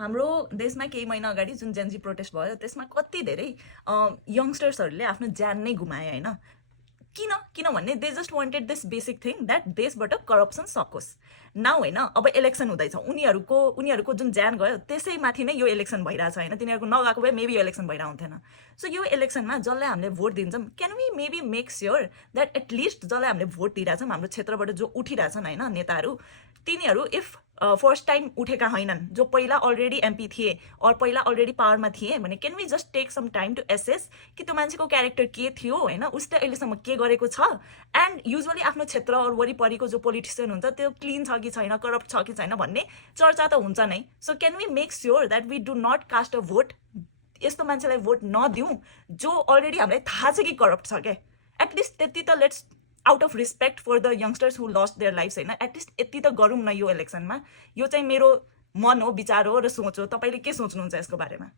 हाम्रो देशमा केही महिना अगाडि जुन जेनजी प्रोटेस्ट भयो त्यसमा कति धेरै यङ्स्टर्सहरूले आफ्नो ज्यान नै गुमाए होइन। किनभने they just wanted this basic thing that देशबाट करप्सन सकोस्। नाउ होइन, अब इलेक्सन हुँदैछ, उनीहरूको जुन ज्यान गयो त्यसैमाथि नै यो इलेक्सन भइरहेछ होइन। तिनीहरूको नगएको भए मेबी यो इलेक्सन भइरहेको हुन्थेन। सो यो इलेक्सनमा जसलाई हामीले भोट दिन्छौँ, can we maybe make sure that at least जसलाई हामीले भोट दिइरहेछौँ हाम्रो क्षेत्रबाट जो उठिरहेछन् होइन नेताहरू, तिनीहरू इफ फर्स्ट टाइम उठेका होइनन्, जो पहिला अलरेडी एमपी थिए और पहिला अलरेडी पावरमा थिए भने can we just take some time to assess कि त्यो मान्छेको क्यारेक्टर के थियो होइन, उसले अहिलेसम्म के गरेको छ। एन्ड युजली आफ्नो क्षेत्र और वरिपरिको जो पोलिटिसियन हुन्छ त्यो क्लिन छ कि छैन, करप्ट छ कि छैन भन्ने चर्चा त हुन्छ नै। So can we make sure that we do not cast a vote, यस्तो मान्छेलाई भोट नदिउँ जो अलरेडी हामीलाई थाहा छ कि करप्ट छ क्या। एटलिस्ट त्यति त let's out of respect for the youngsters who lost their lives होइन, एटलिस्ट यति त गरौँ न यो इलेक्सनमा। यो चाहिँ मेरो मन हो, विचार हो र सोच हो। तपाईँले के सोच्नुहुन्छ यसको बारेमा?